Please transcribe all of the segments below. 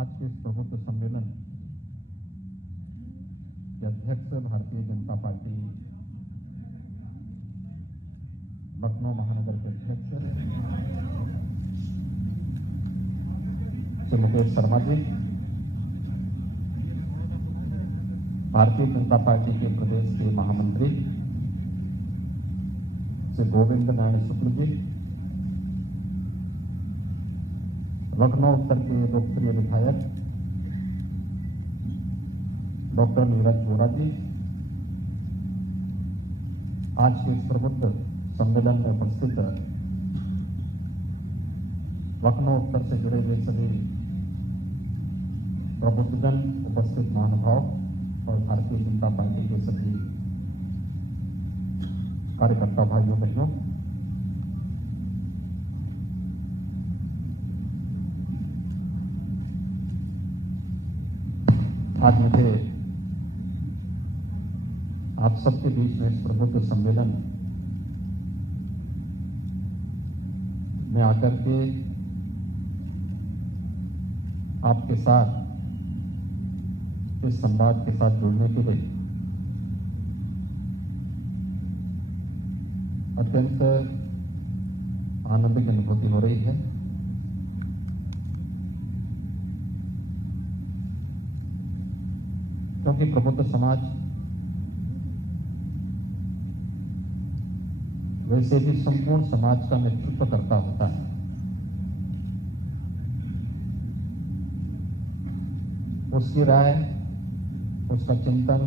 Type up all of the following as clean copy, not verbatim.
आज के इस प्रबुद्ध सम्मेलन के अध्यक्ष भारतीय जनता पार्टी लखनऊ महानगर के अध्यक्ष श्री मुकेश शर्मा जी, भारतीय जनता पार्टी के प्रदेश के महामंत्री श्री गोविंद नारायण शुक्ल जी, लखनऊ उत्तर के लोकप्रिय विधायक डॉक्टर नीरज वोरा जी, आज के इस प्रबुद्ध सम्मेलन में उपस्थित लखनऊ उत्तर से जुड़े हुए सभी प्रबुद्धजन, उपस्थित महानुभाव और भारतीय जनता पार्टी के सभी कार्यकर्ता भाइयों बहनों, आज मुझे आप सबके बीच में इस प्रबुद्ध सम्मेलन में आकर के आपके साथ इस संवाद के साथ जुड़ने के लिए अत्यंत आनंद की अनुभूति हो रही है। क्योंकि प्रबुद्ध समाज वैसे भी संपूर्ण समाज का नेतृत्व करता होता है। उसकी राय, उसका चिंतन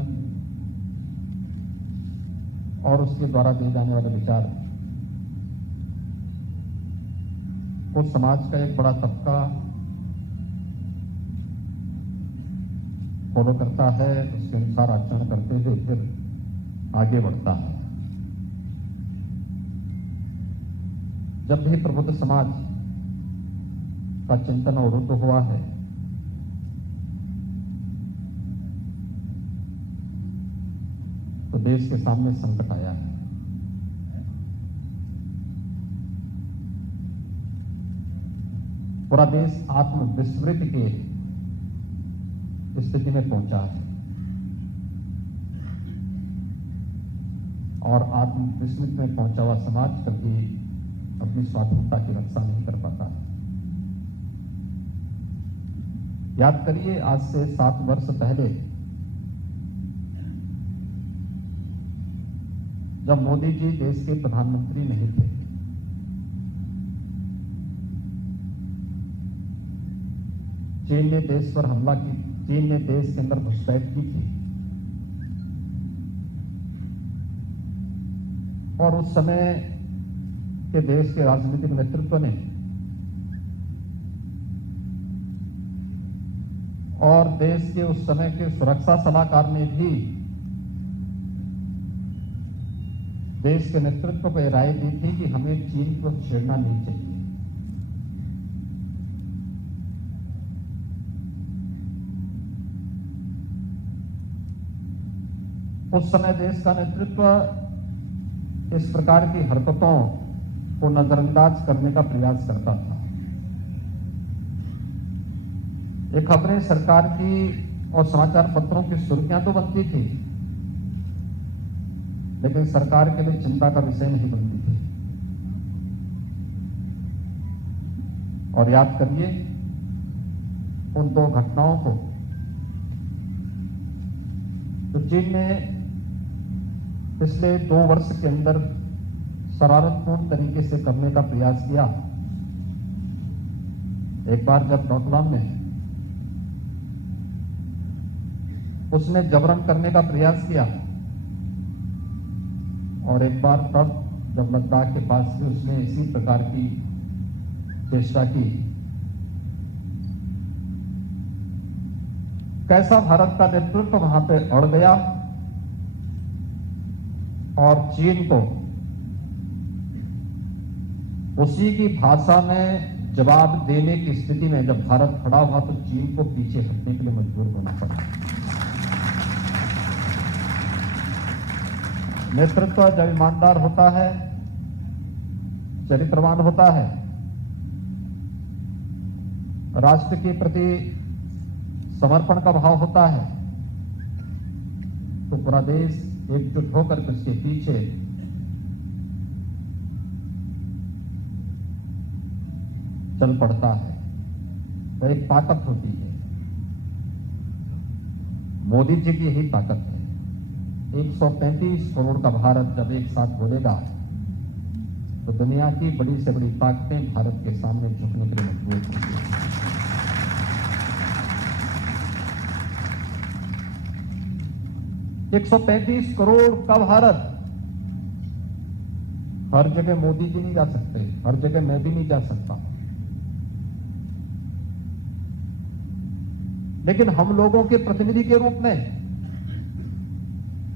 और उसके द्वारा दिए जाने वाले विचार को समाज का एक बड़ा तबका फॉलो करता है, उसके अनुसार आचरण करते हुए फिर आगे बढ़ता है। जब भी प्रबुद्ध समाज का चिंतन अवरुद्ध हुआ है, तो देश के सामने संकट आया है। पूरा देश आत्मविस्मृति के स्थिति में पहुंचा है और आत्मविस्मृति में पहुंचा हुआ समाज कभी अपनी स्वाधीनता की रक्षा नहीं कर पाता। याद करिए, आज से 7 वर्ष पहले जब मोदी जी देश के प्रधानमंत्री नहीं थे, चीन ने देश पर हमला की, चीन ने देश के अंदर घुसपैठ की थी और उस समय के देश के राजनीतिक नेतृत्व ने और देश के उस समय के सुरक्षा सलाहकार ने भी देश के नेतृत्व को राय दी थी कि हमें चीन को छेड़ना नहीं चाहिए। उस समय देश का नेतृत्व इस प्रकार की हरकतों को नजरअंदाज करने का प्रयास करता था। ये खबरें सरकार की और समाचार पत्रों की सुर्खियां तो बनती थी, लेकिन सरकार के लिए चिंता का विषय नहीं बनती थी। और याद करिए उन 2 घटनाओं को, तो चीन ने पिछले 2 वर्ष के अंदर शरारतपूर्ण तरीके से करने का प्रयास किया। एक बार जब डोकलाम में उसने जबरन करने का प्रयास किया और एक बार तब जब लद्दाख के पास भी उसने इसी प्रकार की चेष्टा की। कैसा भारत का नेतृत्व वहां पे अड़ गया और चीन को उसी की भाषा में जवाब देने की स्थिति में जब भारत खड़ा हुआ तो चीन को पीछे हटने के लिए मजबूर होना पड़ा। नेतृत्व जब ईमानदार होता है, चरित्रवान होता है, राष्ट्र के प्रति समर्पण का भाव होता है तो पूरा देश एकजुट होकर उसके पीछे चल पड़ता है। तो एक ताकत होती है, मोदी जी की यही ताकत है। 135 करोड़ का भारत जब एक साथ बोलेगा तो दुनिया की बड़ी से बड़ी ताकतें भारत के सामने झुकने के लिए मजबूर होंगी। एक 135 करोड़ का भारत, हर जगह मोदी जी नहीं जा सकते, हर जगह मैं भी नहीं जा सकता, लेकिन हम लोगों के प्रतिनिधि के रूप में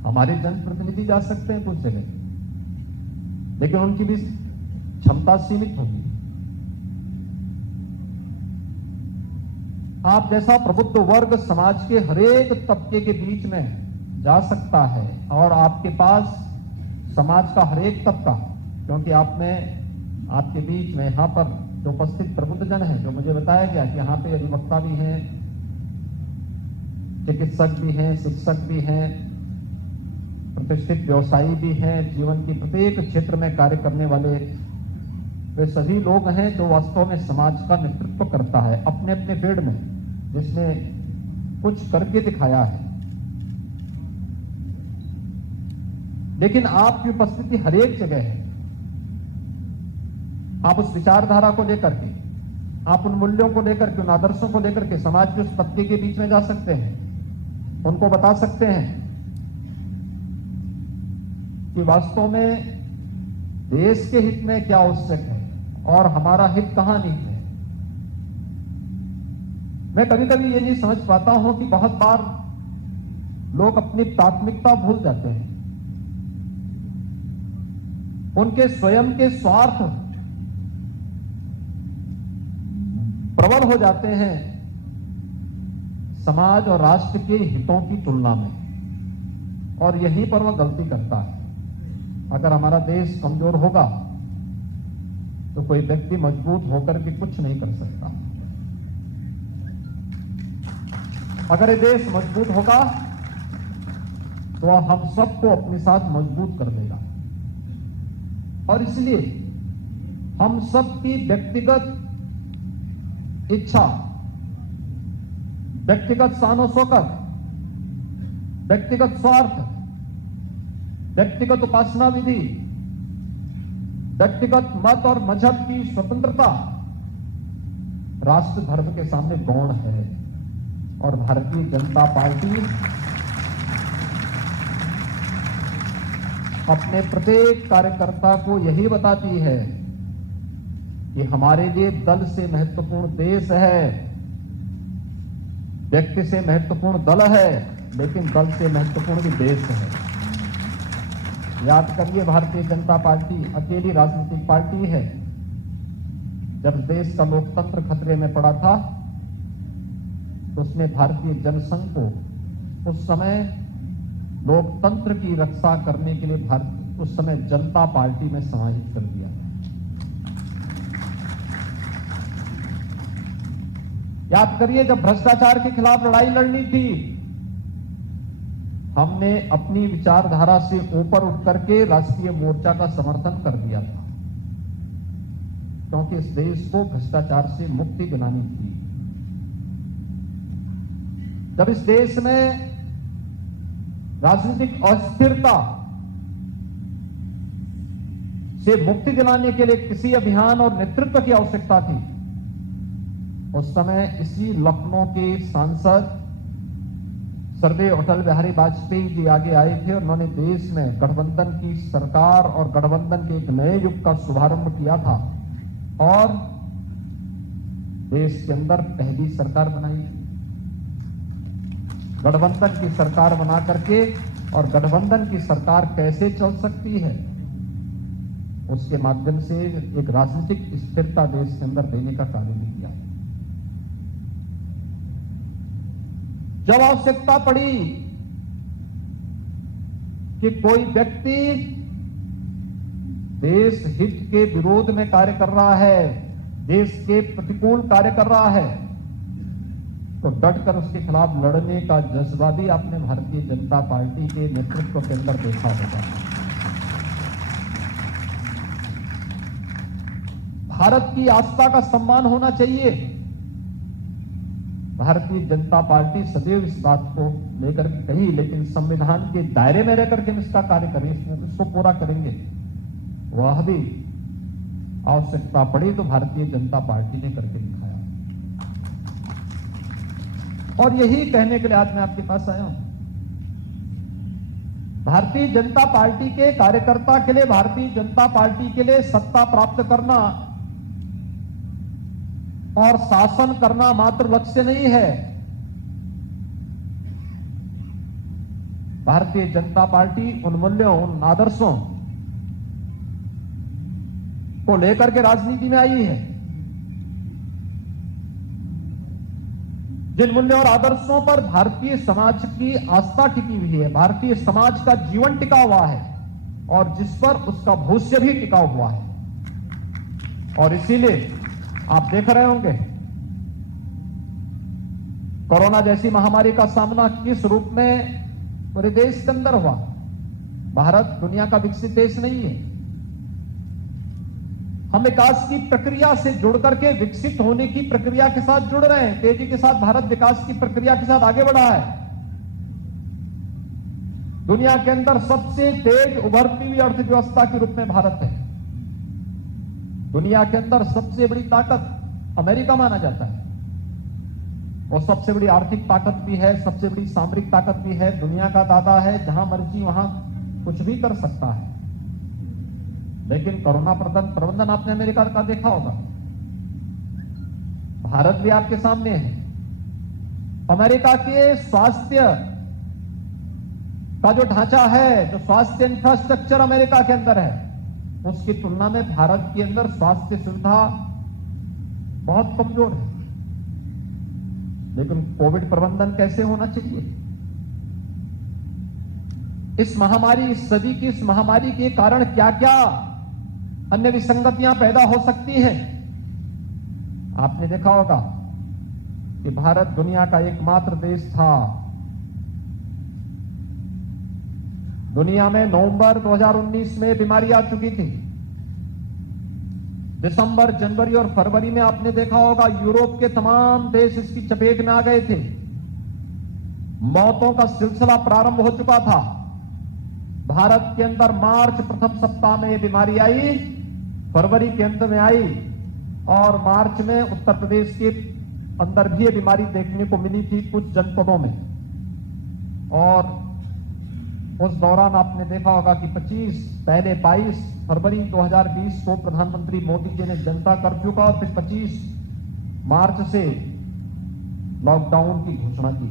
हमारे जनप्रतिनिधि जा सकते हैं कुछ जगह, लेकिन उनकी भी क्षमता सीमित होगी। आप जैसा प्रबुद्ध वर्ग समाज के हरेक तबके के बीच में जा सकता है और आपके पास समाज का हरेक तबका, क्योंकि आप में आपके बीच में यहां पर जो उपस्थित प्रबुद्ध जन है, जो मुझे बताया गया कि यहां पे अधिवक्ता भी हैं, चिकित्सक भी हैं, शिक्षक भी हैं, प्रतिष्ठित व्यवसायी भी हैं, जीवन की प्रत्येक क्षेत्र में कार्य करने वाले वे सभी लोग हैं जो वास्तव में समाज का नेतृत्व करता है अपने अपने फील्ड में, जिसने कुछ करके दिखाया है। लेकिन आपकी उपस्थिति हर एक जगह है। आप उस विचारधारा को लेकर के, आप उन मूल्यों को लेकर के, उन आदर्शों को लेकर के समाज के उस तबके के बीच में जा सकते हैं, उनको बता सकते हैं कि वास्तव में देश के हित में क्या आवश्यक है और हमारा हित कहां नहीं है। मैं कभी कभी ये नहीं समझ पाता हूं कि बहुत बार लोग अपनी प्राथमिकता भूल जाते हैं, उनके स्वयं के स्वार्थ प्रबल हो जाते हैं समाज और राष्ट्र के हितों की तुलना में, और यहीं पर वह गलती करता है। अगर हमारा देश कमजोर होगा तो कोई व्यक्ति मजबूत होकर के कुछ नहीं कर सकता। अगर ये देश मजबूत होगा तो हम सबको अपने साथ मजबूत कर देगा, और इसलिए हम सबकी व्यक्तिगत इच्छा, व्यक्तिगत शान शौकत, व्यक्तिगत स्वार्थ, व्यक्तिगत उपासना विधि, व्यक्तिगत मत और मजहब की स्वतंत्रता राष्ट्र धर्म के सामने गौण है। और भारतीय जनता पार्टी अपने प्रत्येक कार्यकर्ता को यही बताती है कि हमारे लिए दल से महत्वपूर्ण देश है, व्यक्ति से महत्वपूर्ण दल है, लेकिन दल से महत्वपूर्ण भी देश है। याद करिए, भारतीय जनता पार्टी अकेली राजनीतिक पार्टी है। जब देश का लोकतंत्र खतरे में पड़ा था तो उसने भारतीय जनसंघ को उस समय लोकतंत्र की रक्षा करने के लिए उस समय जनता पार्टी में समाहित कर दिया। याद करिए, जब भ्रष्टाचार के खिलाफ लड़ाई लड़नी थी, हमने अपनी विचारधारा से ऊपर उठ करके राष्ट्रीय मोर्चा का समर्थन कर दिया था, क्योंकि इस देश को भ्रष्टाचार से मुक्ति दिलानी थी। जब इस देश में राजनीतिक अस्थिरता से मुक्ति दिलाने के लिए किसी अभियान और नेतृत्व की आवश्यकता थी, उस समय इसी लखनऊ के सांसद स्वर्गीय अटल बिहारी वाजपेयी जी आगे आए थे और उन्होंने देश में गठबंधन की सरकार और गठबंधन के एक नए युग का शुभारंभ किया था और देश के अंदर पहली सरकार बनाई। गठबंधन की सरकार बना करके, और गठबंधन की सरकार कैसे चल सकती है, उसके माध्यम से एक राजनीतिक स्थिरता देश के अंदर देने का कार्य भी किया। जब आवश्यकता पड़ी कि कोई व्यक्ति देश हित के विरोध में कार्य कर रहा है, देश के प्रतिकूल कार्य कर रहा है, तो डटकर उसके खिलाफ लड़ने का जज्बा भी आपने भारतीय जनता पार्टी के नेतृत्व के अंदर देखा होगा। भारत की आस्था का सम्मान होना चाहिए। भारतीय जनता पार्टी सदैव इस बात को लेकर के कही, लेकिन संविधान के दायरे में रहकर के हम इसका कार्य करें, इसको पूरा करेंगे। वह भी आवश्यकता पड़ी तो भारतीय जनता पार्टी ने करके दिखाया, और यही कहने के लिए आज मैं आपके पास आया हूं। भारतीय जनता पार्टी के कार्यकर्ता के लिए, भारतीय जनता पार्टी के लिए सत्ता प्राप्त करना और शासन करना मात्र लक्ष्य नहीं है। भारतीय जनता पार्टी उन मूल्यों, उन आदर्शों को लेकर के राजनीति में आई है, जिन मूल्यों और आदर्शों पर भारतीय समाज की आस्था टिकी हुई है, भारतीय समाज का जीवन टिका हुआ है, और जिस पर उसका भविष्य भी टिका हुआ है। और इसीलिए आप देख रहे होंगे कोरोना जैसी महामारी का सामना किस रूप में पूरे देश के अंदर हुआ। भारत दुनिया का विकसित देश नहीं है। हम विकास की प्रक्रिया से जुड़ करके विकसित होने की प्रक्रिया के साथ जुड़ रहे हैं। तेजी के साथ भारत विकास की प्रक्रिया के साथ आगे बढ़ा है। दुनिया के अंदर सबसे तेज उभरती हुई अर्थव्यवस्था के रूप में भारत है। दुनिया के अंदर सबसे बड़ी ताकत अमेरिका माना जाता है। वो सबसे बड़ी आर्थिक ताकत भी है, सबसे बड़ी सामरिक ताकत भी है, दुनिया का दादा है, जहां मर्जी वहां कुछ भी कर सकता है। लेकिन कोरोना प्रबंधन आपने अमेरिका का देखा होगा, भारत भी आपके सामने है। अमेरिका के स्वास्थ्य का जो ढांचा है, जो स्वास्थ्य इंफ्रास्ट्रक्चर अमेरिका के अंदर है, उसकी तुलना में भारत के अंदर स्वास्थ्य सुविधा बहुत कमजोर है। लेकिन कोविड प्रबंधन कैसे होना चाहिए? इस महामारी, इस सदी की इस महामारी के कारण क्या क्या अन्य विसंगतियां पैदा हो सकती हैं? आपने देखा होगा कि भारत दुनिया का एकमात्र देश था, दुनिया में नवंबर 2019 में बीमारी आ चुकी थी। दिसंबर, जनवरी और फरवरी में आपने देखा होगा यूरोप के तमाम देश इसकी चपेट में आ गए थे। मौतों का सिलसिला प्रारंभ हो चुका था। भारत के अंदर मार्च प्रथम सप्ताह में यह बीमारी आई, फरवरी के अंत में आई, और मार्च में उत्तर प्रदेश के अंदर भी यह बीमारी देखने को मिली थी कुछ जनपदों में। और उस दौरान आपने देखा होगा कि 22 फरवरी 2020 को प्रधानमंत्री मोदी जी ने जनता कर्फ्यू का और फिर 25 मार्च से लॉकडाउन की घोषणा की।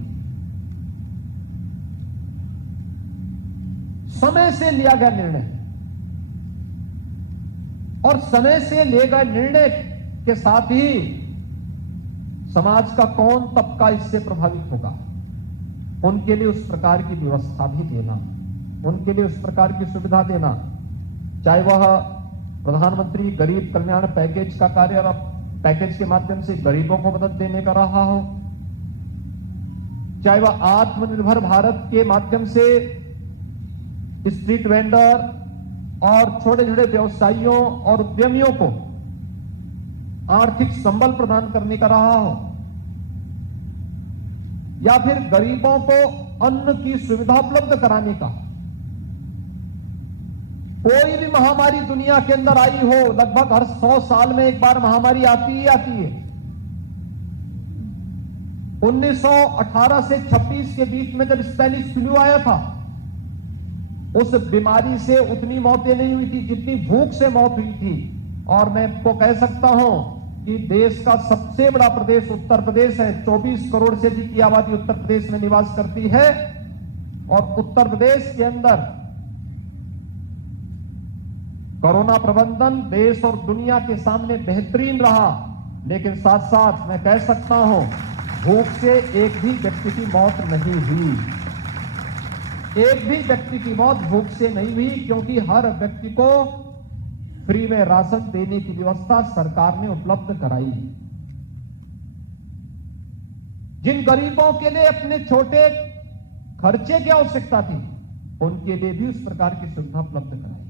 समय से लिया गया निर्णय, और समय से लिए गए निर्णय के साथ ही समाज का कौन तबका इससे प्रभावित होगा, उनके लिए उस प्रकार की व्यवस्था भी देना, उनके लिए उस प्रकार की सुविधा देना, चाहे वह प्रधानमंत्री गरीब कल्याण पैकेज का कार्य और पैकेज के माध्यम से गरीबों को मदद देने का रहा हो, चाहे वह आत्मनिर्भर भारत के माध्यम से स्ट्रीट वेंडर और छोटे छोटे व्यवसायियों और उद्यमियों को आर्थिक संबल प्रदान करने का रहा हो, या फिर गरीबों को अन्न की सुविधा उपलब्ध कराने का। कोई भी महामारी दुनिया के अंदर आई हो, लगभग हर 100 साल में एक बार महामारी आती ही आती है। 1918 से 26 के बीच में जब स्पेनिश फ्लू आया था, उस बीमारी से उतनी मौतें नहीं हुई थी जितनी भूख से मौत हुई थी। और मैं आपको कह सकता हूं कि देश का सबसे बड़ा प्रदेश उत्तर प्रदेश है। 24 करोड़ से अधिक की आबादी उत्तर प्रदेश में निवास करती है, और उत्तर प्रदेश के अंदर कोरोना प्रबंधन देश और दुनिया के सामने बेहतरीन रहा। लेकिन साथ साथ मैं कह सकता हूं, भूख से एक भी व्यक्ति की मौत नहीं हुई। एक भी व्यक्ति की मौत भूख से नहीं हुई, क्योंकि हर व्यक्ति को फ्री में राशन देने की व्यवस्था सरकार ने उपलब्ध कराई। जिन गरीबों के लिए अपने छोटे खर्चे की आवश्यकता थी, उनके लिए भी उस प्रकार की सुविधा उपलब्ध कराई।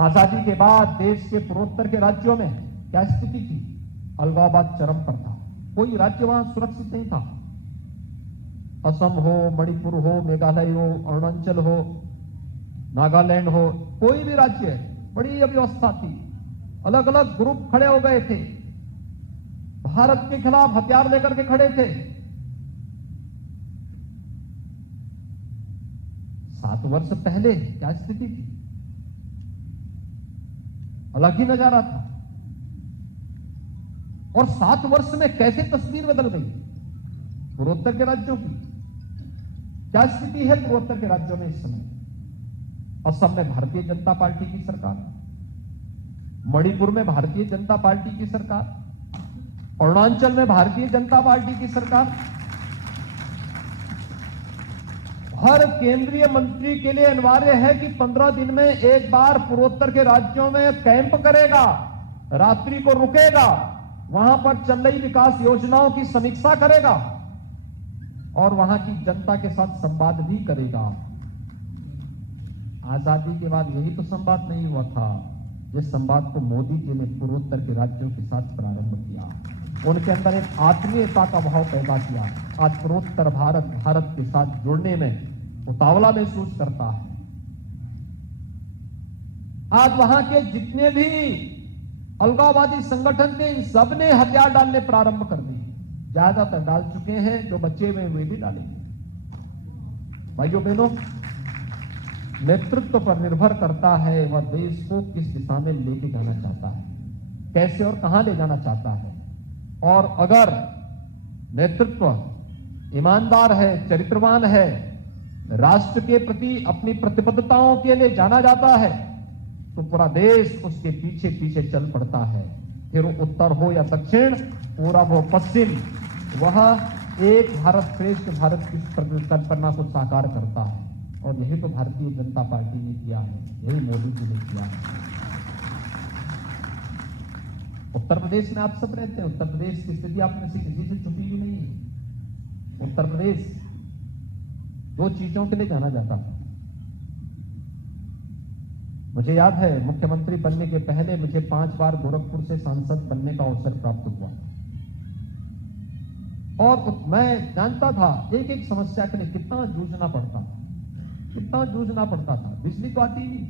आजादी के बाद देश के पूर्वोत्तर के राज्यों में क्या स्थिति थी? अलगाववाद चरम पर था। कोई राज्य वहां सुरक्षित नहीं था। असम हो, मणिपुर हो, मेघालय हो, अरुणाचल हो, नागालैंड हो, कोई भी राज्य, बड़ी अव्यवस्था थी। अलग अलग ग्रुप खड़े हो गए थे, भारत के खिलाफ हथियार लेकर के खड़े थे। 7 वर्ष पहले क्या स्थिति थी? अलग ही नजारा था। और 7 वर्ष में कैसे तस्वीर बदल गई पूर्वोत्तर के राज्यों की? क्या स्थिति है पूर्वोत्तर के राज्यों में इस समय? असम में भारतीय जनता पार्टी की सरकार, मणिपुर में भारतीय जनता पार्टी की सरकार, अरुणाचल में भारतीय जनता पार्टी की सरकार। हर केंद्रीय मंत्री के लिए अनिवार्य है कि 15 दिन में एक बार पूर्वोत्तर के राज्यों में कैंप करेगा, रात्रि को रुकेगा, वहां पर चल रही विकास योजनाओं की समीक्षा करेगा और वहां की जनता के साथ संवाद भी करेगा। आजादी के बाद यही तो संवाद नहीं हुआ था, जिस संवाद को मोदी जी ने पूर्वोत्तर के राज्यों के साथ प्रारंभ किया। उनके अंदर एक आत्मीयता का भाव पैदा किया। आज पूर्वोत्तर भारत के साथ जुड़ने में उतावला महसूस करता है। आज वहां के जितने भी अलगाववादी संगठन थे, इन सब ने हथियार डालने प्रारंभ कर दिए। ज्यादातर डाल चुके हैं, जो बचे हुए वे भी डालेंगे। भाइयों बहनों, नेतृत्व पर निर्भर करता है वह देश को किस दिशा में लेके जाना चाहता है, कैसे और कहां ले जाना चाहता है। और अगर नेतृत्व ईमानदार है, चरित्रवान है, राष्ट्र के प्रति अपनी प्रतिबद्धताओं के लिए जाना जाता है, तो पूरा देश उसके पीछे पीछे चल पड़ता है। फिर वो उत्तर हो या दक्षिण, पूरब हो पश्चिम, वह एक भारत श्रेष्ठ भारत की कल्पना को साकार करता है। और यही तो भारतीय जनता पार्टी ने किया है, यही मोदी जी ने किया है। उत्तर प्रदेश में आप सब रहते हैं। उत्तर प्रदेश की स्थिति आप में से किसी से छुपी हुई नहीं है। उत्तर प्रदेश 2 चीजों के लिए जाना जाता था। मुझे याद है, मुख्यमंत्री बनने के पहले मुझे 5 बार गोरखपुर से सांसद बनने का अवसर प्राप्त हुआ और मैं जानता था एक एक समस्या के लिए कितना जूझना पड़ता था, कितना जूझना पड़ता था। बिजली तो आती ही नहीं।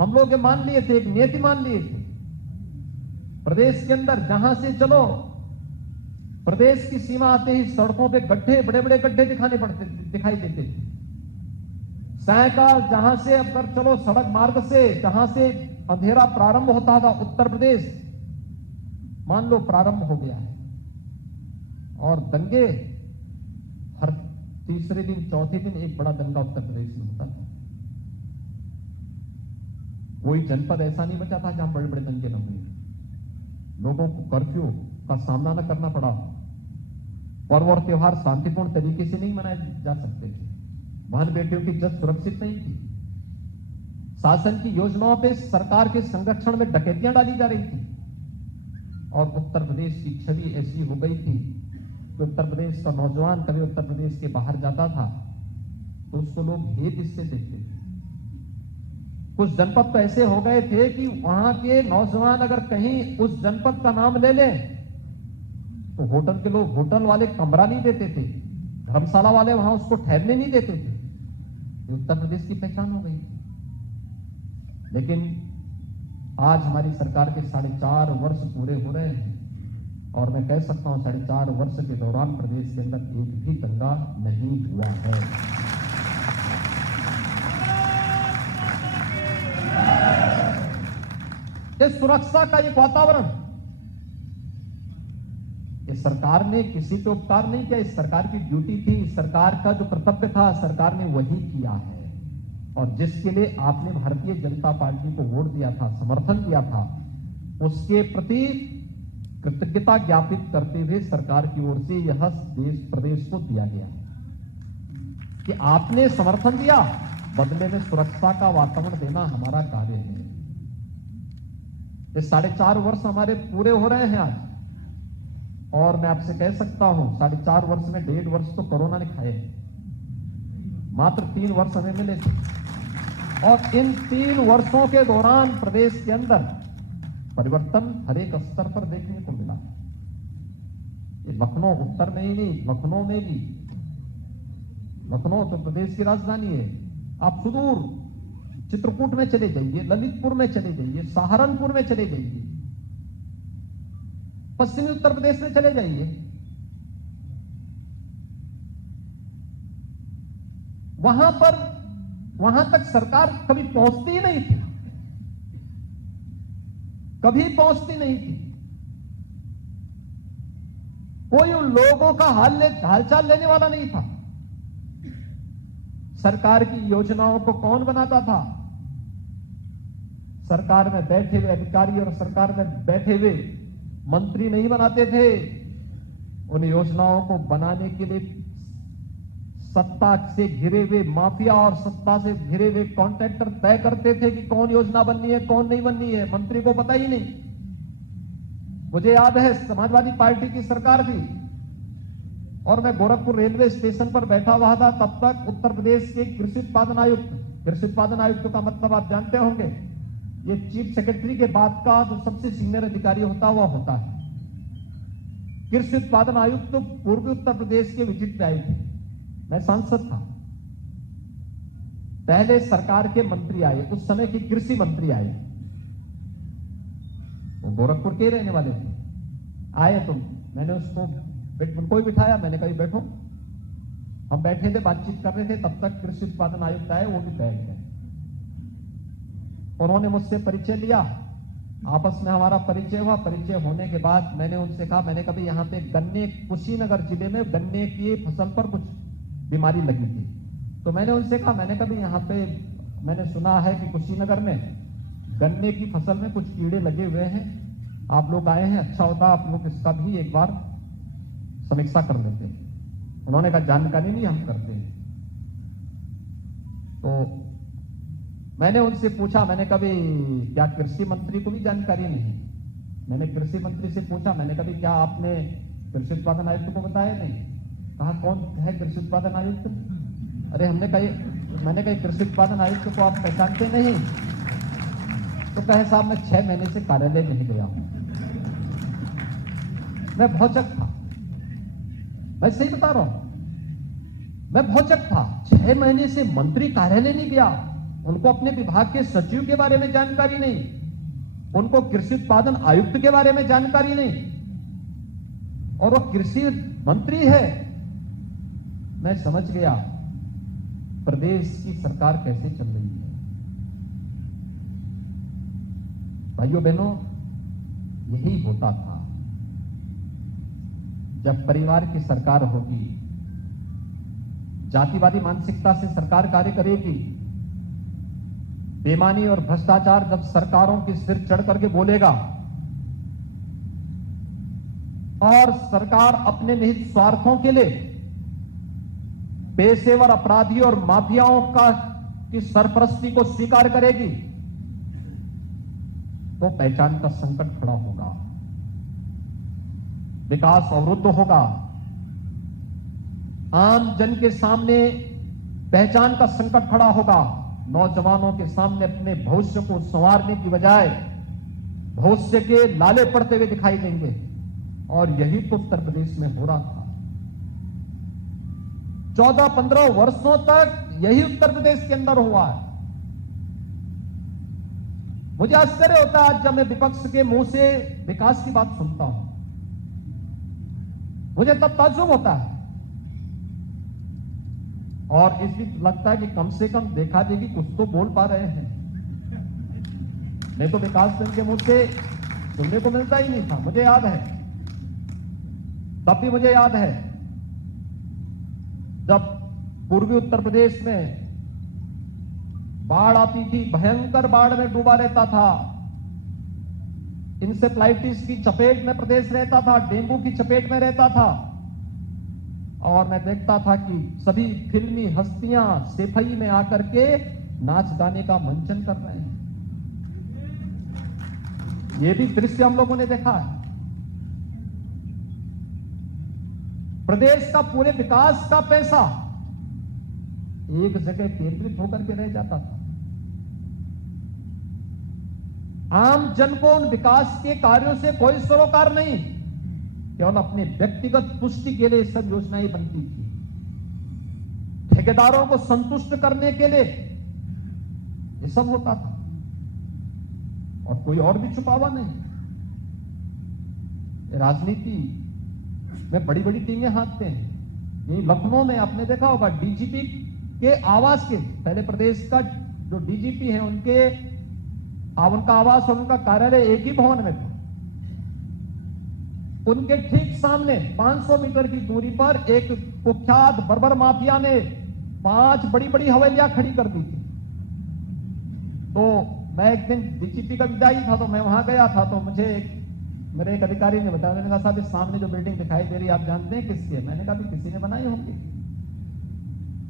हम लोग ये मान लिए थे, एक नियति मान लिए थे, प्रदेश के अंदर जहां से चलो, प्रदेश की सीमा आते ही सड़कों पे गड्ढे, बड़े बड़े गड्ढे दिखाई देते थे। सायकाल जहां से अगर चलो सड़क मार्ग से, जहां से अंधेरा प्रारंभ होता था, उत्तर प्रदेश मान लो प्रारंभ हो गया है। और दंगे हर तीसरे दिन, चौथे दिन एक बड़ा दंगा उत्तर प्रदेश में होता था। कोई जनपद ऐसा नहीं बचा था जहां बड़े बड़े दंगे न हुए। लोगों को कर्फ्यू का सामना न करना पड़ा। पर्व और त्योहार शांतिपूर्ण तरीके से नहीं मनाए जा सकते थे। बहन बेटियों की इज्जत सुरक्षित नहीं थी। शासन की योजनाओं पे सरकार के संरक्षण में डकैतियां डाली जा रही थी। और उत्तर प्रदेश की छवि ऐसी हो गई थी कि उत्तर प्रदेश का नौजवान कभी उत्तर प्रदेश के बाहर जाता था तो उसको लोग भेद इससे देखते थे। कुछ जनपद तो ऐसे हो गए थे कि वहां के नौजवान अगर कहीं उस जनपद का नाम ले लें तो होटल के लोग, होटल वाले कमरा नहीं देते थे, धर्मशाला वाले वहां उसको ठहरने नहीं देते थे। ये उत्तर प्रदेश की पहचान हो गई। लेकिन आज हमारी सरकार के 4.5 वर्ष पूरे हो रहे हैं और मैं कह सकता हूं 4.5 वर्ष के दौरान प्रदेश के अंदर एक भी दंगा नहीं हुआ है। इस सुरक्षा का एक वातावरण, इस सरकार ने किसी पे उपकार नहीं किया। इस सरकार की ड्यूटी थी, इस सरकार का जो कर्तव्य था, सरकार ने वही किया है। और जिसके लिए आपने भारतीय जनता पार्टी को वोट दिया था, समर्थन दिया था, उसके प्रति कृतज्ञता ज्ञापित करते हुए सरकार की ओर से यह देश प्रदेश को दिया गया कि आपने समर्थन दिया, बदले में सुरक्षा का वातावरण देना हमारा कार्य है। ये 4.5 वर्ष हमारे पूरे हो रहे हैं आज, और मैं आपसे कह सकता हूं 4.5 वर्ष में 1.5 वर्ष तो कोरोना ने खाए, मात्र 3 वर्ष हमें मिले थे। और इन 3 वर्षों के दौरान प्रदेश के अंदर परिवर्तन हर एक स्तर पर देखने को मिला। ये लखनऊ उत्तर में ही नहीं, लखनऊ में भी, लखनऊ तो प्रदेश की राजधानी है, आप सुदूर चित्रकूट में चले जाइए, ललितपुर में चले जाइए, सहारनपुर में चले जाइए, पश्चिमी उत्तर प्रदेश में चले जाइए, वहां तक सरकार कभी पहुंचती ही नहीं थी, कभी पहुंचती नहीं थी। कोई उन लोगों का हालचाल लेने वाला नहीं था। सरकार की योजनाओं को कौन बनाता था? सरकार में बैठे हुए अधिकारी और सरकार में बैठे हुए मंत्री नहीं बनाते थे। उन योजनाओं को बनाने के लिए सत्ता से घिरे हुए माफिया और सत्ता से घिरे हुए कॉन्ट्रैक्टर तय करते थे कि कौन योजना बननी है, कौन नहीं बननी है। मंत्री को पता ही नहीं। मुझे याद है समाजवादी पार्टी की सरकार थी और मैं गोरखपुर रेलवे स्टेशन पर बैठा हुआ था। तब तक उत्तर प्रदेश के कृषि उत्पादन आयुक्त का मतलब आप जानते होंगे, ये चीफ सेक्रेटरी के बाद का जो सबसे सीनियर अधिकारी होता है। कृषि उत्पादन आयुक्त पूर्वी उत्तर प्रदेश के विजिट पे आए थे, मैं सांसद था। पहले सरकार के मंत्री आए, उस समय के कृषि मंत्री आए, वो गोरखपुर के रहने वाले थे। आए तो मैंने उनको ही बिठाया, मैंने कहा बैठो। हम बैठे थे, बातचीत कर रहे थे, तब तक कृषि उत्पादन आयुक्त आए, वो भी बैठ गए। उन्होंने मुझसे परिचय लिया, आपस में हमारा परिचय हुआ। परिचय होने के बाद मैंने उनसे कहा, मैंने कभी यहाँ पे गन्ने, कुशीनगर जिले में गन्ने की फसल पर कुछ बीमारी लगी थी, तो मैंने उनसे कहा, मैंने कभी यहाँ पे मैंने सुना है कि कुशीनगर में गन्ने की फसल में कुछ कीड़े लगे हुए हैं, आप लोग आए हैं, अच्छा होता आप लोग इसका भी एक बार समीक्षा कर लेते हैं। उन्होंने कहा जानकारी नहीं, हम करते हैं। तो मैंने उनसे पूछा, मैंने कभी क्या कृषि मंत्री को भी जानकारी नहीं? मैंने कृषि मंत्री से पूछा, मैंने कभी क्या आपने कृषि उत्पादन आयुक्त को बताया? नहीं। कहा कौन है कृषि उत्पादन आयुक्त? अरे मैंने कहा कृषि उत्पादन आयुक्त को आप पहचानते नहीं? तो कहे साहब मैं 6 महीने से कार्यालय नहीं गया हूं। मैं भौचक था, मैं सही बता रहा हूं, मैं भौचक था। 6 महीने से मंत्री कार्यालय नहीं गया, उनको अपने विभाग के सचिव के बारे में जानकारी नहीं, उनको कृषि उत्पादन आयुक्त के बारे में जानकारी नहीं, और वो कृषि मंत्री है। मैं समझ गया प्रदेश की सरकार कैसे चल रही है। भाइयों बहनों, यही होता था। जब परिवार की सरकार होगी, जातिवादी मानसिकता से सरकार कार्य करेगी, बेईमानी और भ्रष्टाचार जब सरकारों के सिर चढ़ करके बोलेगा और सरकार अपने निहित स्वार्थों के लिए पेशेवर अपराधी और माफियाओं की सरपरस्ती को स्वीकार करेगी, तो पहचान का संकट खड़ा होगा, विकास अवरुद्ध होगा, आम जन के सामने पहचान का संकट खड़ा होगा। नौजवानों के सामने अपने भविष्य को संवारने की बजाय भविष्य के लाले पड़ते हुए दिखाई देंगे, और यही तो उत्तर प्रदेश में हो रहा था। 14-15 वर्षों तक यही उत्तर प्रदेश के अंदर हुआ है। मुझे आश्चर्य होता है आज जब मैं विपक्ष के मुंह से विकास की बात सुनता हूं, मुझे तब ताज्जुब होता है, और इसलिए लगता है कि कम से कम देखा देगी कुछ तो बोल पा रहे हैं। नहीं तो विकास सिंह के मुंह से सुनने को मिलता ही नहीं था। मुझे याद है, तब भी मुझे याद है जब पूर्वी उत्तर प्रदेश में बाढ़ आती थी, भयंकर बाढ़ में डूबा रहता था, इंसेफ्लाइटिस की चपेट में प्रदेश रहता था, डेंगू की चपेट में रहता था, और मैं देखता था कि सभी फिल्मी हस्तियां सेफई में आकर के नाच गाने का मंचन कर रहे हैं। ये भी दृश्य हम लोगों ने देखा है। प्रदेश का पूरे विकास का पैसा एक जगह केंद्रित होकर के रह जाता था। आम जन को उन विकास के कार्यों से कोई सरोकार नहीं, केवल अपने व्यक्तिगत पुष्टि के लिए सब योजनाएं बनती थी। ठेकेदारों को संतुष्ट करने के लिए ये सब होता था और कोई और भी छुपावा नहीं। राजनीति में बड़ी बड़ी टीमें हाथते हैं। यही लखनऊ में आपने देखा होगा, डीजीपी के आवास के, पहले प्रदेश का जो डीजीपी है उनका आवास और उनका कार्यालय एक ही भवन में था। उनके ठीक सामने 500 मीटर की दूरी पर एक कुख्यात बर्बर माफिया ने 5 बड़ी बड़ी हवेलियां खड़ी कर दी थी। तो मैं एक दिन डीजीपी का विदाई था तो मैं वहां गया था, तो मुझे मेरे एक अधिकारी ने बताया, मैंने कहा साहब इस सामने जो बिल्डिंग दिखाई दे रही है आप जानते हैं किसकी है? मैंने कहा भी किसी ने बनाई होगी।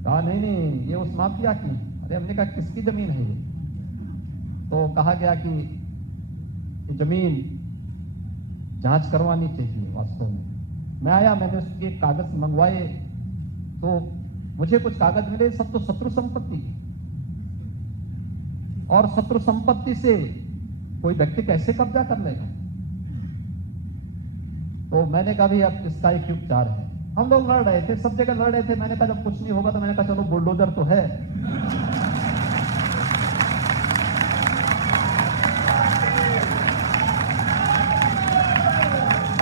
कहा नहीं ये उस माफिया की। अरे हमने कहा किसकी जमीन है ये? तो कहा गया कि ये जमीन जांच करवानी चाहिए। वास्तव में मैं आया, मैंने उसके कागज मंगवाए तो मुझे कुछ कागज मिले, सब तो शत्रु संपत्ति की। और शत्रु संपत्ति से कोई व्यक्ति कैसे कब्जा कर लेगा? तो मैंने कहा भी अब इसका एक उपचार है। हम लोग लड़ रहे थे, सब जगह लड़ रहे थे। मैंने कहा जब कुछ नहीं होगा तो मैंने कहा चलो बुलडोजर तो है।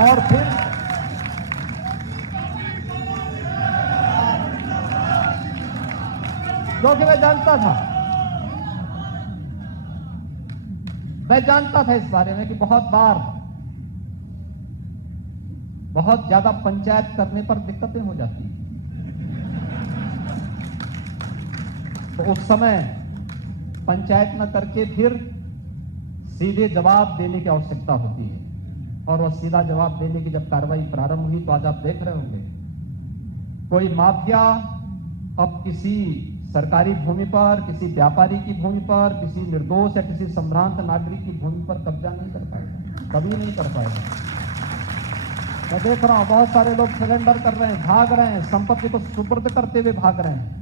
और फिर क्योंकि मैं जानता था इस बारे में कि बहुत बार बहुत ज्यादा पंचायत करने पर दिक्कतें हो जाती हैं। तो उस समय पंचायत न करके फिर सीधे जवाब देने की आवश्यकता होती है। और वह सीधा जवाब देने की जब कार्रवाई प्रारंभ हुई तो आज आप देख रहे होंगे कोई माफिया अब किसी सरकारी भूमि पर, किसी व्यापारी की भूमि पर, किसी निर्दोष या किसी संभ्रांत नागरिक की भूमि पर कब्जा नहीं कर पाएगा, कभी नहीं कर पाएगा। मैं देख रहा हूं बहुत सारे लोग सरेंडर कर रहे हैं, भाग रहे हैं, संपत्ति को सुपुर्द करते हुए भाग रहे हैं।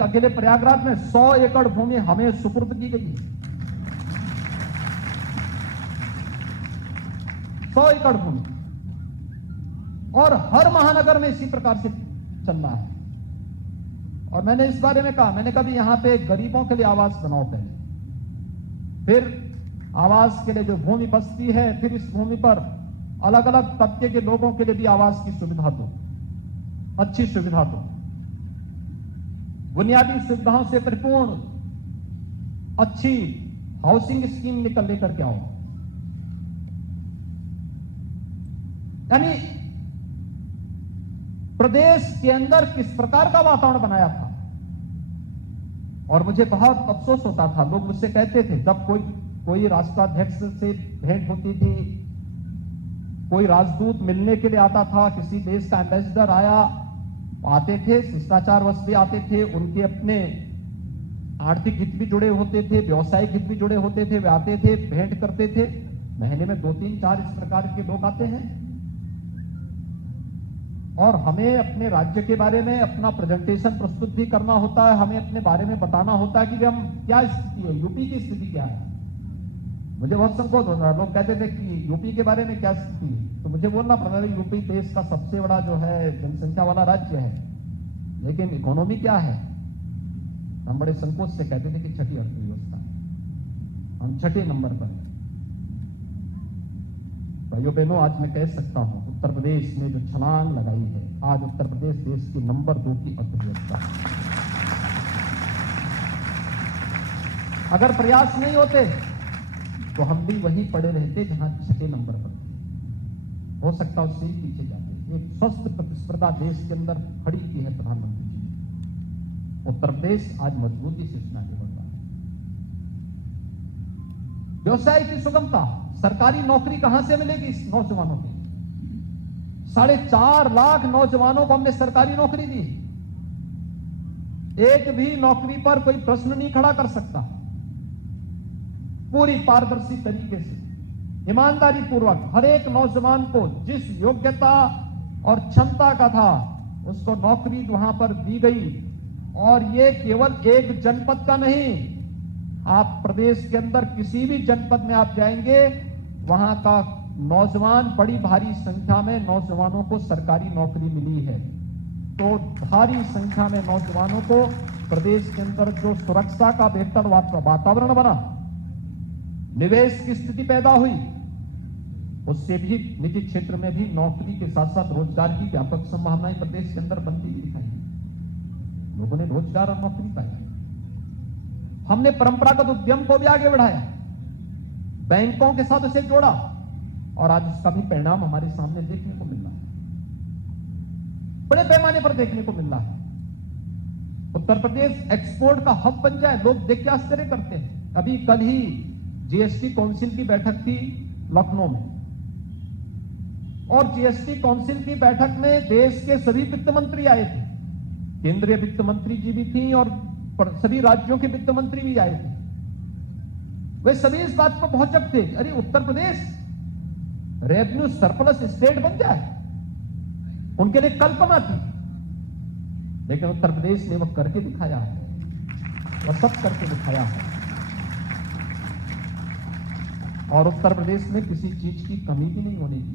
अकेले प्रयागराज में 100 एकड़ भूमि हमें सुपुर्द की गई है। 100 एकड़ भूमि, और हर महानगर में इसी प्रकार से चल रहा है। और मैंने इस बारे में कहा, मैंने कभी यहां पे गरीबों के लिए आवास बनाओ पहले, फिर आवास के लिए जो भूमि बचती है फिर इस भूमि पर अलग अलग तबके के लोगों के लिए भी आवास की सुविधा दो, अच्छी सुविधा दो, बुनियादी सुविधाओं से परिपूर्ण अच्छी हाउसिंग स्कीम निकल लेकर के आओ। यानी प्रदेश के अंदर किस प्रकार का वातावरण बनाया था। और मुझे बहुत अफसोस होता था, लोग मुझसे कहते थे जब कोई राष्ट्राध्यक्ष से भेंट होती थी, कोई राजदूत मिलने के लिए आता था, किसी देश का एम्बेसडर आते थे, शिष्टाचारवश भी आते थे, उनके अपने आर्थिक हित भी जुड़े होते थे, व्यवसायिक हित भी जुड़े होते थे, वे आते थे, भेंट करते थे। महीने में 2-3-4 इस प्रकार के लोग आते हैं और हमें अपने राज्य के बारे में अपना प्रेजेंटेशन प्रस्तुत भी करना होता है, हमें अपने बारे में बताना होता है कि हम क्या स्थिति है, यूपी की स्थिति क्या है। मुझे बहुत संकोच हो रहा, लोग कहते थे कि यूपी के बारे में क्या स्थिति है, तो मुझे बोलना पड़ रहा है यूपी देश का सबसे बड़ा जो है जनसंख्या वाला राज्य है, लेकिन इकोनॉमी क्या है। हम बड़े संकोच से कहते थे कि छठी अर्थव्यवस्था, हम छठे नंबर पर हैं। भाइयों बहनों, आज मैं कह सकता हूं उत्तर प्रदेश ने जो छलांग लगाई है, आज उत्तर प्रदेश देश की नंबर 2 की अर्थव्यवस्था है। अगर प्रयास नहीं होते तो हम भी वहीं पड़े रहते जहां छठे नंबर पर थे, हो सकता उससे ही पीछे जाते। एक स्वस्थ प्रतिस्पर्धा देश के अंदर खड़ी की है प्रधानमंत्री जी ने। उत्तर प्रदेश आज मजबूती से इसमें आगे बढ़ रहा है। व्यवसाय की सुगमता, सरकारी नौकरी कहां से मिलेगी इस नौजवानों की? 4.5 लाख नौजवानों को हमने सरकारी नौकरी दी। एक भी नौकरी पर कोई प्रश्न नहीं खड़ा कर सकता। पूरी पारदर्शी तरीके से, ईमानदारी पूर्वक हर एक नौजवान को जिस योग्यता और क्षमता का था उसको नौकरी वहां पर दी गई। और ये केवल एक जनपद का नहीं, आप प्रदेश के अंदर किसी भी जनपद में आप जाएंगे, वहां का नौजवान, बड़ी भारी संख्या में नौजवानों को सरकारी नौकरी मिली है। तो भारी संख्या में नौजवानों को प्रदेश के अंदर जो सुरक्षा का बेहतर वातावरण बना, निवेश की स्थिति पैदा हुई, उससे भी निजी क्षेत्र में भी नौकरी के साथ साथ रोजगार की व्यापक संभावनाएं प्रदेश के अंदर बनती हुई दिखाई। लोगों ने रोजगार और नौकरी पाई। हमने परंपरागत उद्यम को भी आगे बढ़ाया, बैंकों के साथ उसे जोड़ा, और आज उसका भी परिणाम हमारे सामने देखने को मिल रहा है, बड़े पैमाने पर देखने को मिल रहा है। उत्तर प्रदेश एक्सपोर्ट का हब बन जाए, लोग देख के आश्चर्य करते हैं। अभी कल ही जीएसटी काउंसिल की बैठक थी लखनऊ में, और जीएसटी काउंसिल की बैठक में देश के सभी वित्त मंत्री आए थे, केंद्रीय वित्त मंत्री जी भी थी और सभी राज्यों के वित्त मंत्री भी आए थे। वे सभी इस बात पर बहुत जब थे, अरे Uttar Pradesh revenue surplus state बन जाए, उनके लिए कल्पना थी, लेकिन उत्तर प्रदेश ने वह करके दिखाया है, वह सब करके दिखाया है। और उत्तर प्रदेश में किसी चीज की कमी भी नहीं होने दी।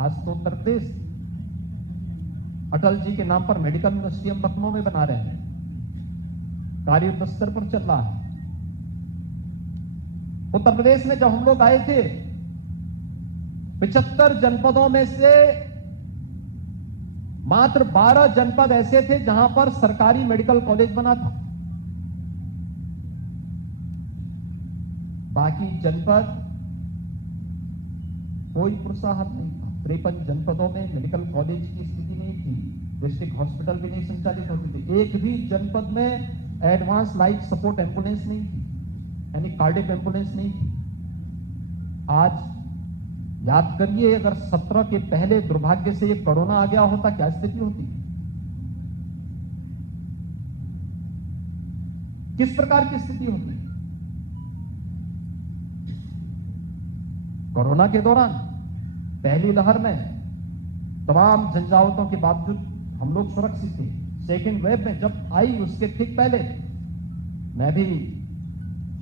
आज तो उत्तर प्रदेश अटल जी के नाम पर मेडिकल यूनिवर्सिटी हम लखनऊ में बना रहे हैं, कार्य युद्ध स्तर पर चल रहा है। उत्तर प्रदेश में जब हम लोग आए थे, 75 जनपदों में से मात्र 12 जनपद ऐसे थे जहां पर सरकारी मेडिकल कॉलेज बना था। बाकी जनपद कोई प्रोत्साहन नहीं था। 53 जनपदों में मेडिकल कॉलेज की स्थिति नहीं थी, डिस्ट्रिक्ट हॉस्पिटल भी नहीं संचालित होते थे, एक भी जनपद में एडवांस लाइफ सपोर्ट एम्बुलेंस नहीं थी, यानी कार्डियक एम्बुलेंस नहीं थी। आज याद करिए, अगर 17 के पहले दुर्भाग्य से ये कोरोना आ गया होता, क्या स्थिति होती, किस प्रकार की स्थिति होती। कोरोना के दौरान पहली लहर में तमाम झंझावतों के बावजूद हम लोग सुरक्षित थे। सेकेंड वेव में जब आई, उसके ठीक पहले मैं भी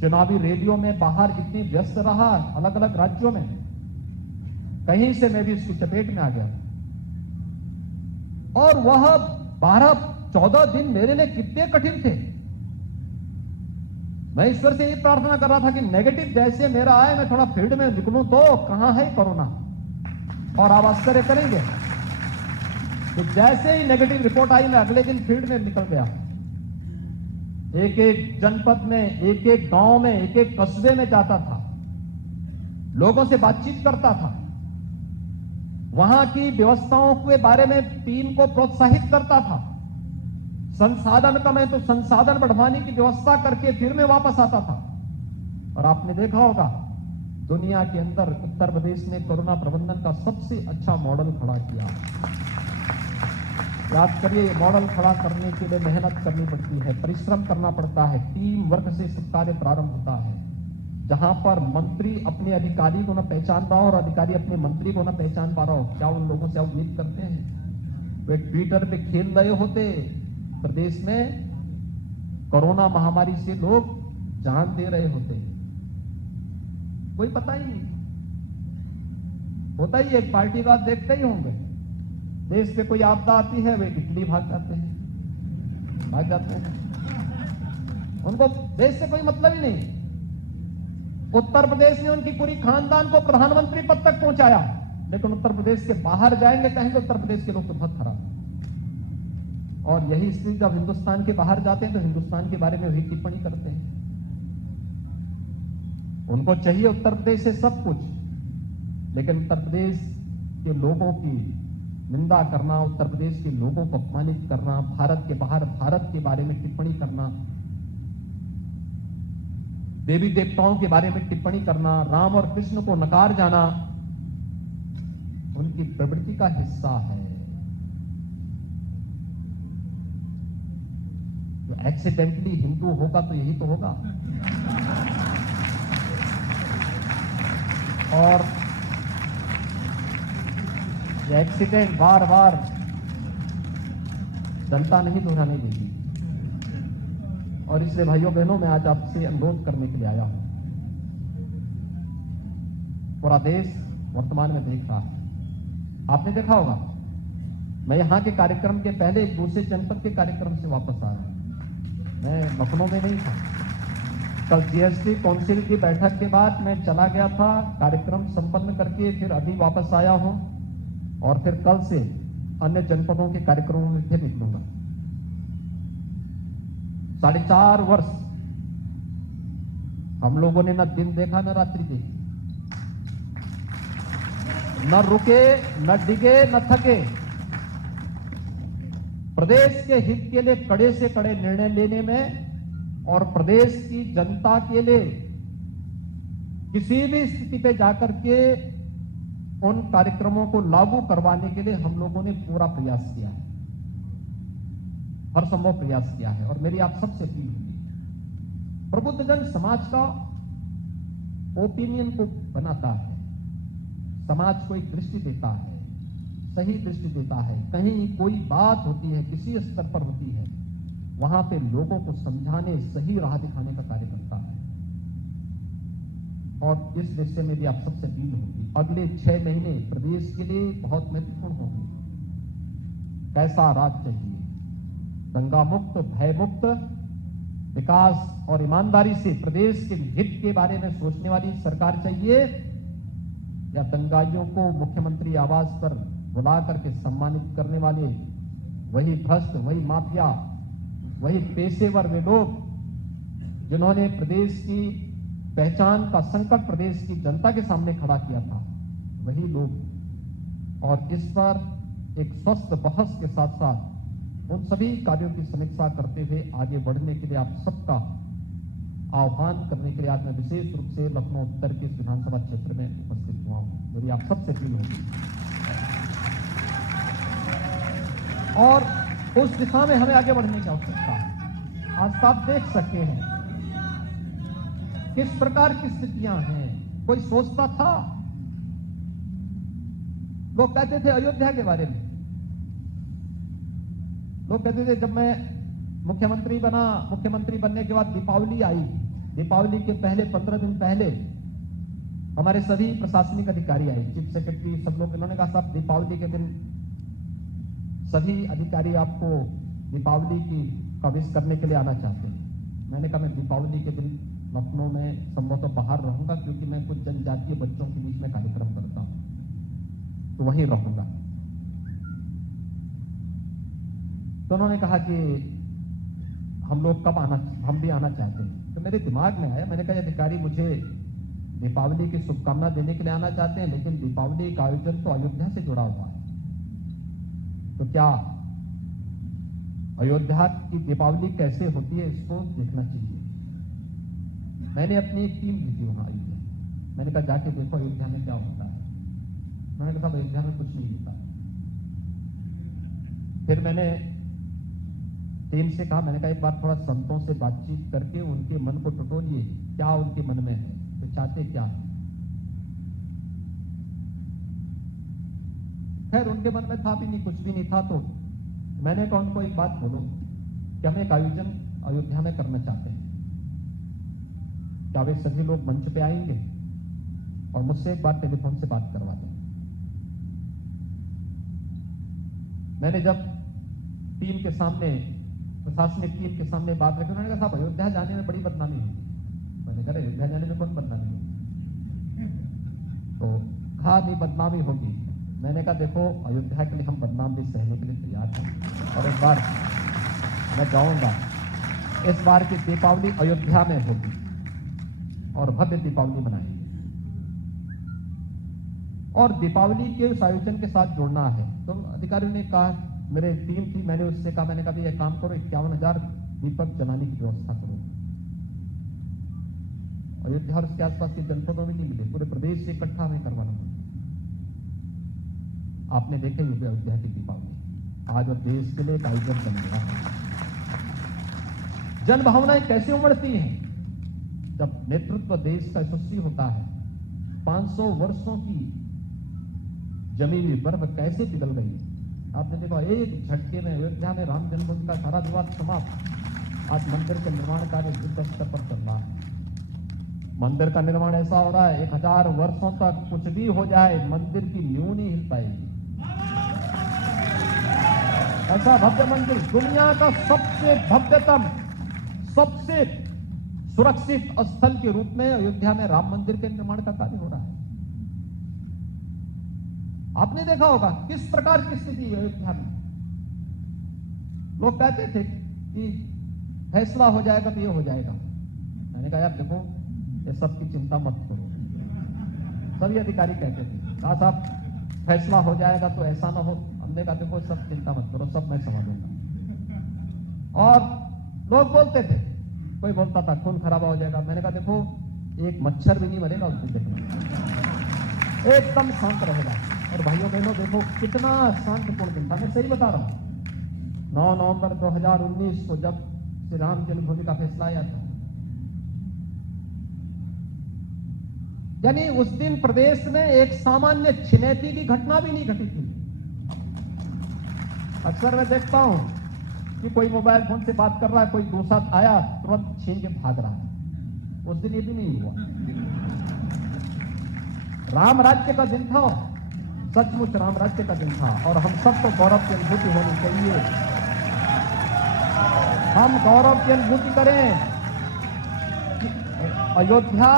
चुनावी रैलियों में बाहर इतनी व्यस्त रहा, अलग अलग राज्यों में, कहीं से मैं भी इसकी चपेट में आ गया। और वह 12-14 दिन मेरे लिए कितने कठिन थे। मैं ईश्वर से ये प्रार्थना कर रहा था कि नेगेटिव जैसे मेरा आए, मैं थोड़ा फील्ड में निकलूं तो कहां है कोरोना। और आप आश्चर्य करेंगे कि जैसे ही नेगेटिव रिपोर्ट आई, मैं अगले दिन फील्ड में निकल गया। एक एक जनपद में, एक एक गांव में, एक एक कस्बे में जाता था, लोगों से बातचीत करता था, वहां की व्यवस्थाओं के बारे में टीम को प्रोत्साहित करता था। संसाधन कम है तो संसाधन बढ़वाने की व्यवस्था करके फिर मैं वापस आता था। और आपने देखा होगा, दुनिया के अंदर उत्तर प्रदेश ने कोरोना प्रबंधन का सबसे अच्छा मॉडल खड़ा किया। याद करिए, मॉडल खड़ा करने के लिए मेहनत करनी पड़ती है, परिश्रम करना पड़ता है, टीम वर्क से सब कार्य प्रारंभ होता है। जहां पर मंत्री अपने अधिकारी को न पहचान रहा हो और अधिकारी अपने मंत्री को न पहचान पा रहा हो, क्या उन लोगों से आप उम्मीद करते हैं वे ट्विटर पे खेल रहे होते? प्रदेश में कोरोना महामारी से लोग जान दे रहे होते, कोई पता ही नहीं होता। ही एक पार्टी का देखते ही होंगे, देश पे कोई आपदा आती है, वे इटली भाग जाते हैं, उनको देश से कोई मतलब ही नहीं। उत्तर प्रदेश ने उनकी पूरी खानदान को प्रधानमंत्री पद तक पहुंचाया, लेकिन उत्तर प्रदेश के बाहर जाएंगे, कहेंगे उत्तर प्रदेश के लोग तो बहुत खराब। और यही स्थिति जब हिंदुस्तान के बाहर जाते हैं तो हिंदुस्तान के बारे में वही टिप्पणी करते हैं। उनको चाहिए उत्तर प्रदेश से सब कुछ, लेकिन उत्तर प्रदेश के लोगों की निंदा करना, उत्तर प्रदेश के लोगों को अपमानित करना, भारत के बाहर भारत के बारे में टिप्पणी करना, देवी देवताओं के बारे में टिप्पणी करना, राम और कृष्ण को नकार जाना, उनकी प्रवृत्ति का हिस्सा है। तो एक्सीडेंटली हिंदू होगा तो यही तो होगा। और ये एक्सीडेंट बार बार जनता नहीं दोहराने देगी। और इसलिए भाइयों बहनों, मैं आज आपसे अनुरोध करने के लिए आया हूं। पूरा देश वर्तमान में देख रहा है, आपने देखा होगा। मैं यहां के कार्यक्रम के पहले एक दूसरे जनपद के कार्यक्रम से वापस आ रहा हूं। मैं लखनऊ में नहीं था। कल जीएसटी काउंसिल की बैठक के बाद मैं चला गया था, कार्यक्रम संपन्न करके फिर अभी वापस आया हूं और फिर कल से अन्य जनपदों के कार्यक्रमों में फिर निकलूंगा। 4.5 वर्ष हम लोगों ने न दिन देखा न रात्रि देखी, न रुके न डिगे न थके। प्रदेश के हित के लिए कड़े से कड़े निर्णय लेने में और प्रदेश की जनता के लिए किसी भी स्थिति पे जाकर के उन कार्यक्रमों को लागू करवाने के लिए हम लोगों ने पूरा प्रयास किया है, हर संभव प्रयास किया है। और मेरी आप सबसे अपील होगी, प्रबुद्धजन समाज का ओपिनियन को बनाता है, समाज को एक दृष्टि देता है, सही दृष्टि देता है। कहीं कोई बात होती है, किसी स्तर पर होती है, वहां पे लोगों को समझाने, सही राह दिखाने का कार्य करता है। और इस विषय में भी आप सबसे अपील होगी, अगले 6 महीने प्रदेश के लिए बहुत महत्वपूर्ण होंगे। कैसा राज चाहिए? दंगा मुक्त, भय मुक्त, विकास और ईमानदारी से प्रदेश के हित के बारे में सोचने वाली सरकार चाहिए, या दंगाइयों को मुख्यमंत्री आवास पर बुला करके सम्मानित करने वाले वही भ्रष्ट, वही माफिया, वही पेशेवर वे लोग जिन्होंने प्रदेश की पहचान का संकट प्रदेश की जनता के सामने खड़ा किया था, वही लोग। और इस पर एक स्वस्थ बहस के साथ साथ उन सभी कार्यों की समीक्षा करते हुए आगे बढ़ने के लिए आप सबका आह्वान करने के लिए आज मैं विशेष रूप से लखनऊ उत्तर के इस विधानसभा क्षेत्र में उपस्थित हुआ हूं। मेरी आप सबसे अपील होगी और उस दिशा में हमें आगे बढ़ने की आवश्यकता है। आज आप देख सकते हैं किस प्रकार की स्थितियां हैं। कोई सोचता था? लोग कहते थे अयोध्या के बारे में, लोग कहते थे, जब मैं मुख्यमंत्री बना, मुख्यमंत्री बनने के बाद दीपावली आई, दीपावली के पहले 15 दिन पहले हमारे सभी प्रशासनिक अधिकारी आए, चीफ सेक्रेटरी, सब लोग। इन्होंने कहा साहब दीपावली के दिन सभी अधिकारी आपको दीपावली की कविश करने के लिए आना चाहते हैं। मैंने कहा मैं दीपावली के दिन लखनऊ में संभवतः बाहर रहूंगा, क्योंकि मैं कुछ जनजातीय बच्चों के बीच में कार्यक्रम करता हूं, तो वहीं रहूंगा। तो उन्होंने कहा कि हम लोग कब आना, हम भी आना चाहते हैं। तो मेरे दिमाग में आया, मैंने कहा अधिकारी मुझे दीपावली की शुभकामना देने के लिए आना चाहते हैं, लेकिन दीपावली का आयोजन तो अयोध्या से जुड़ा हुआ है, तो क्या अयोध्या की दीपावली कैसे होती है इसको देखना चाहिए। मैंने अपनी एक टीम भेजी वहां अयोध्या। मैंने कहा जाके देखो अयोध्या में क्या होता है। उन्होंने कहा अयोध्या में कुछ नहीं होता। फिर मैंने टीम से कहा, मैंने कहा एक बार थोड़ा संतों से बातचीत करके उनके मन को टटोलिए, क्या उनके मन में है, तो चाहते क्या है। खैर उनके मन में था भी नहीं, कुछ भी नहीं था। तो मैंने कहा उनको एक बात बोलो कि हम एक आयोजन अयोध्या में करना चाहते हैं, क्या वे सभी लोग मंच पे आएंगे और मुझसे एक बार टेलीफोन से बात करवा दें। मैंने जब टीम के सामने, प्रशासनिक टीम के सामने बात रखी, उन्होंने कहा साहब अयोध्या जाने में बड़ी बदनामी होगी। मैंने कहा अयोध्या जाने में कौन बदनामी होगी? तो कहा नहीं बदनामी होगी। मैंने कहा देखो अयोध्या के लिए हम बदनाम भी सहने के लिए तैयार हैं, और इस बार मैं जाऊंगा। इस बार की दीपावली अयोध्या में होगी और भव्य दीपावली मनाएंगे। और दीपावली के उस आयोजन के साथ जुड़ना है। तो अधिकारियों ने कहा, मेरे टीम थी, मैंने उससे कहा, मैंने कहा एक काम करो 51,000 दीपक जलाने की व्यवस्था करो। अयोध्या और उसके आसपास के जनपदों में नहीं मिले, पूरे प्रदेश से इकट्ठा हमें करवाना पड़ा। आपने देखे ही अयोध्या की दीपावली आज और देश के लिए एक आयोजन बन गया है। जन भावनाएं कैसे उमड़ती हैं जब नेतृत्व देश का यशस्वी होता है, 500 वर्षों की जमी हुई बर्फ कैसे पिघल गई। आपने देखा एक झटके में अयोध्या में राम जन्मभूमि का सारा विवाद समाप्त। आज मंदिर के निर्माण कार्य युद्ध स्तर पर चल रहा है। मंदिर का निर्माण ऐसा हो रहा है 1000 वर्षों तक कुछ भी हो जाए मंदिर की नींव नहीं हिल पाएगी। ऐसा भव्य मंदिर, दुनिया का सबसे भव्यतम, सबसे सुरक्षित स्थल के रूप में अयोध्या में राम मंदिर के निर्माण का कार्य हो रहा है। आपने देखा होगा किस प्रकार की स्थिति है अयोध्या में। लोग कहते थे कि फैसला हो जाएगा तो ये हो जाएगा। मैंने कहा यार देखो ये सब की चिंता मत करो। सभी अधिकारी कहते थे कहा साहब फैसला हो जाएगा तो ऐसा ना हो। हमने कहा देखो सब चिंता मत करो, सब मैं संभालूंगा। और लोग बोलते थे, कोई बोलता था खून खराबा हो जाएगा। मैंने कहा देखो एक मच्छर भी नहीं मरेगा उस दिन, देखना एकदम शांत रहेगा। और भाइयों बहनों देखो कितना शांतिपूर्ण दिन था। मैं सही बता रहा हूं। 9 नवंबर 2019 को जब श्री राम जन्मभूमि का फैसला आया था, यानी उस दिन प्रदेश में एक सामान्य छिनैती की घटना भी नहीं घटी थी। अक्सर मैं देखता हूं कि कोई मोबाइल फोन से बात कर रहा है, कोई दूसरा आया तुरंत छीन के भाग रहा है। उस दिन ये भी नहीं हुआ। राम राज्य का दिन था, सचमुच राम राज्य का दिन था। और हम सबको गौरव की अनुभूति होनी चाहिए। हम गौरव की अनुभूति करें कि अयोध्या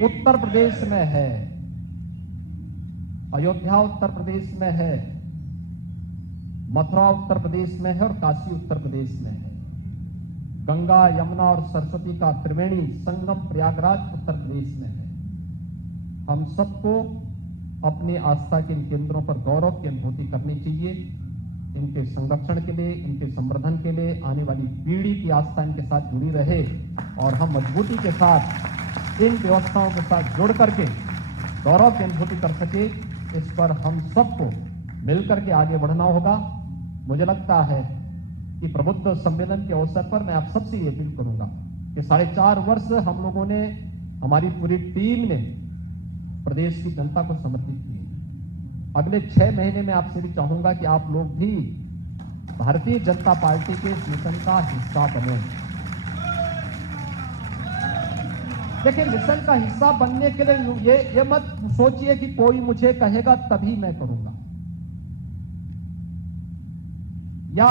उत्तर प्रदेश में है। अयोध्या उत्तर प्रदेश में है, मथुरा उत्तर प्रदेश में है और काशी उत्तर प्रदेश में है। गंगा, यमुना और सरस्वती का त्रिवेणी संगम प्रयागराज उत्तर प्रदेश में है। हम सबको अपनी आस्था के इन केंद्रों पर गौरव की अनुभूति करनी चाहिए। इनके संरक्षण के लिए, इनके संवर्धन के लिए आने वाली पीढ़ी की आस्था इनके साथ जुड़ी रहे और हम मजबूती के साथ इन व्यवस्थाओं के साथ जुड़ करके गौरव की अनुभूति कर सके। इस पर हम सबको मिलकर के आगे बढ़ना होगा। मुझे लगता है कि प्रबुद्ध सम्मेलन के अवसर पर मैं आप सबसे ये अपील करूंगा कि 4.5 वर्ष हम लोगों ने, हमारी पूरी टीम ने प्रदेश की जनता को समर्पित किए। अगले 6 महीने में आपसे भी चाहूंगा कि आप लोग भी भारतीय जनता पार्टी के इस मिशन का हिस्सा बने। देखिए, मिशन का हिस्सा बनने के लिए ये मत सोचिए कि कोई मुझे कहेगा तभी मैं करूंगा, या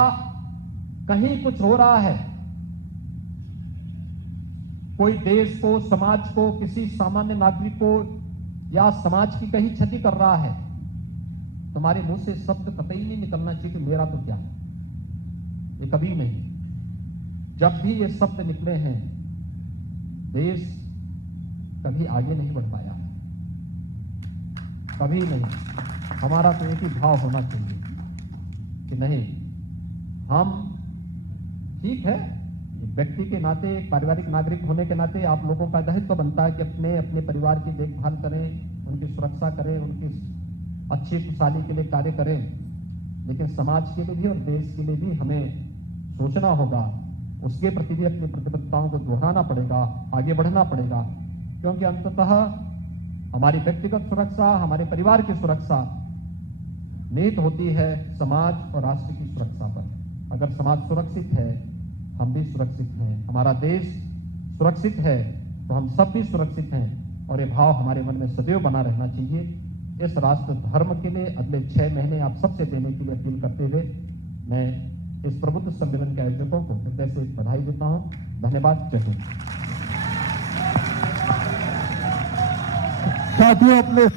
कहीं कुछ हो रहा है, कोई देश को, समाज को, किसी सामान्य नागरिक को या समाज की कहीं क्षति कर रहा है, तुम्हारे मुंह से शब्द कतई नहीं निकलना चाहिए कि मेरा तो क्या है। ये कभी नहीं। जब भी ये शब्द निकले हैं, देश कभी आगे नहीं बढ़ पाया, कभी नहीं। हमारा तो एक ही भाव होना चाहिए कि नहीं, हम ठीक है, व्यक्ति के नाते, पारिवारिक नागरिक होने के नाते आप लोगों का दायित्व बनता है कि अपने अपने परिवार की देखभाल करें, उनकी सुरक्षा करें, उनकी अच्छी खुशहाली के लिए कार्य करें। लेकिन समाज के लिए भी और देश के लिए भी हमें सोचना होगा, उसके प्रति भी अपनी प्रतिबद्धताओं को दोहराना पड़ेगा, आगे बढ़ना पड़ेगा। क्योंकि अंततः हमारी व्यक्तिगत सुरक्षा, हमारे परिवार की सुरक्षा निहित होती है समाज और राष्ट्र की सुरक्षा पर। अगर समाज सुरक्षित है, हम भी सुरक्षित हैं, हमारा देश सुरक्षित है तो हम सब भी सुरक्षित हैं। और ये भाव हमारे मन में सदैव बना रहना चाहिए। इस राष्ट्र धर्म के लिए अगले 6 महीने आप सबसे देने की अपील करते हुए मैं इस प्रबुद्ध सम्मेलन के आयोजकों को हृदय से बधाई देता हूं। धन्यवाद। जय हिंद। साथियों, अपने